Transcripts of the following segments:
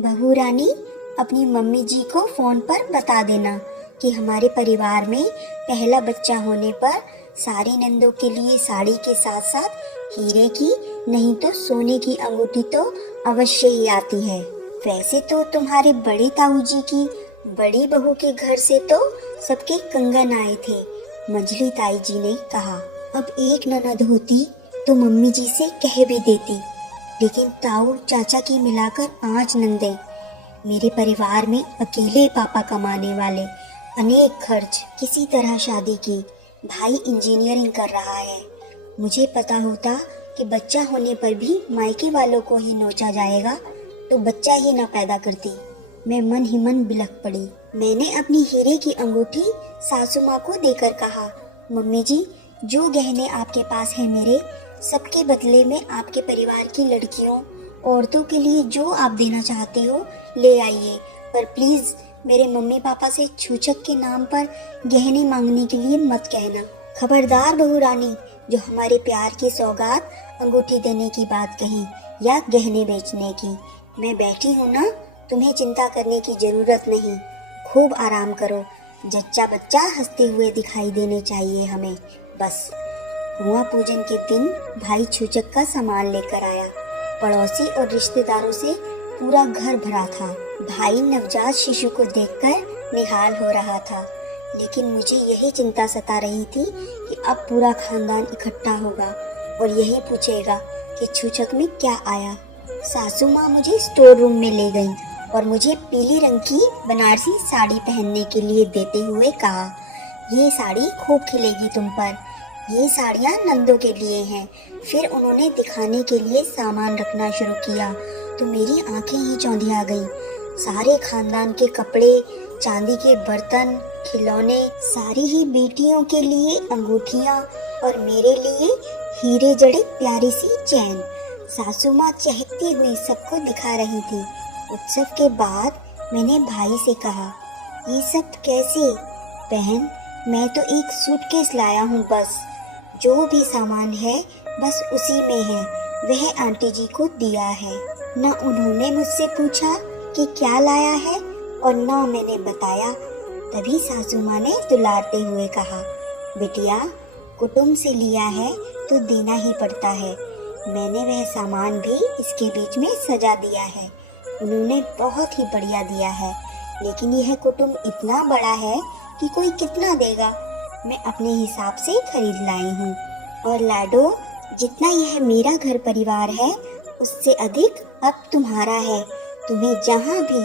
बहू रानी, अपनी मम्मी जी को फोन पर बता देना कि हमारे परिवार में पहला बच्चा होने पर सारी नंदों के लिए साड़ी के साथ साथ हीरे की नहीं तो सोने की अंगूठी तो अवश्य ही आती है। वैसे तो तुम्हारे बड़ी ताऊ जी की बड़ी बहू के घर से तो सबके कंगन आए थे, मंजली ताई जी ने कहा। अब एक ननद होती तो मम्मी जी से कह भी देती, लेकिन ताऊ चाचा की मिलाकर 5 नंदे। मेरे परिवार में अकेले पापा कमाने वाले, अनेक खर्च, किसी तरह शादी की। भाई इंजीनियरिंग कर रहा है। मुझे पता होता कि बच्चा होने पर भी मायके वालों को ही नोचा जाएगा तो बच्चा ही न पैदा करती। मैं मन ही मन बिलख पड़ी। मैंने अपनी हीरे की अंगूठी सासू माँ को देकर कहा, मम्मी जी, जो गहने आपके पास है मेरे सबके बदले में आपके परिवार की लड़कियों औरतों के लिए जो आप देना चाहते हो ले आइए, पर प्लीज मेरे मम्मी पापा से छूछक के नाम पर गहने मांगने के लिए मत कहना। खबरदार बहू रानी, जो हमारे प्यार की सौगात अंगूठी देने की बात कही या गहने बेचने की। मैं बैठी हूँ ना, तुम्हें चिंता करने की जरूरत नहीं। खूब आराम करो। जच्चा बच्चा हंसते हुए दिखाई देने चाहिए हमें, बस। कुआं पूजन के दिन भाई छूचक का सामान लेकर आया। पड़ोसी और रिश्तेदारों से पूरा घर भरा था। भाई नवजात शिशु को देखकर निहाल हो रहा था, लेकिन मुझे यही चिंता सता रही थी कि अब पूरा खानदान इकट्ठा होगा और यही पूछेगा कि छूचक में क्या आया। सासू माँ मुझे स्टोर रूम में ले गई और मुझे पीली रंग की बनारसी साड़ी पहनने के लिए देते हुए कहा, ये साड़ी खूब खिलेगी तुम पर। ये साड़ियाँ नंदों के लिए हैं। फिर उन्होंने दिखाने के लिए सामान रखना शुरू किया तो मेरी आंखें ही चौंधिया गईं। सारे खानदान के कपड़े, चांदी के बर्तन, खिलौने, सारी ही बेटियों के लिए अंगूठियाँ और मेरे लिए हीरे जड़े प्यारी सी चैन। सासू माँ चहकती हुई सबको दिखा रही थी। उत्सव के बाद मैंने भाई से कहा, ये सब कैसे? बहन, मैं तो एक सूटकेस लाया हूँ बस। जो भी सामान है बस उसी में है, वह आंटी जी को दिया है। न उन्होंने मुझसे पूछा कि क्या लाया है और न मैंने बताया। तभी सासू माँ ने दुलारते हुए कहा, बिटिया, कुटुंब से लिया है तो देना ही पड़ता है। मैंने वह सामान भी इसके बीच में सजा दिया है। उन्होंने बहुत ही बढ़िया दिया है, लेकिन यह कुटुंब इतना बड़ा है कि कोई कितना देगा। मैं अपने हिसाब से खरीद लाई हूँ। और लाडो, जितना यह मेरा घर परिवार है उससे अधिक अब तुम्हारा है। तुम्हें जहाँ भी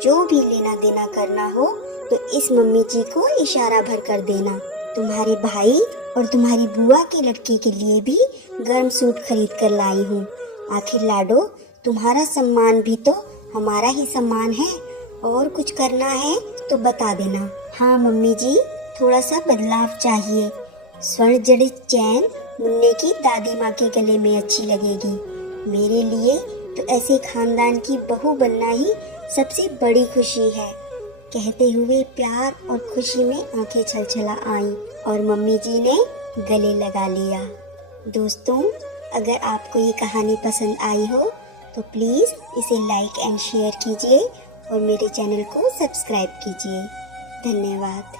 जो भी लेना देना करना हो तो इस मम्मी जी को इशारा भर कर देना। तुम्हारे भाई और तुम्हारी बुआ के लड़के के लिए भी गर्म सूट खरीद कर लाई हूँ। आखिर लाडो, तुम्हारा सम्मान भी तो हमारा ही सम्मान है। और कुछ करना है तो बता देना। हाँ मम्मी जी, थोड़ा सा बदलाव चाहिए। स्वर्ण जड़ित चैन मुन्ने की दादी माँ के गले में अच्छी लगेगी। मेरे लिए तो ऐसे खानदान की बहू बनना ही सबसे बड़ी खुशी है। कहते हुए प्यार और खुशी में आंखें छलछला आईं और मम्मी जी ने गले लगा लिया। दोस्तों, अगर आपको ये कहानी पसंद आई हो तो प्लीज़ इसे लाइक एंड शेयर कीजिए और मेरे चैनल को सब्सक्राइब कीजिए। धन्यवाद।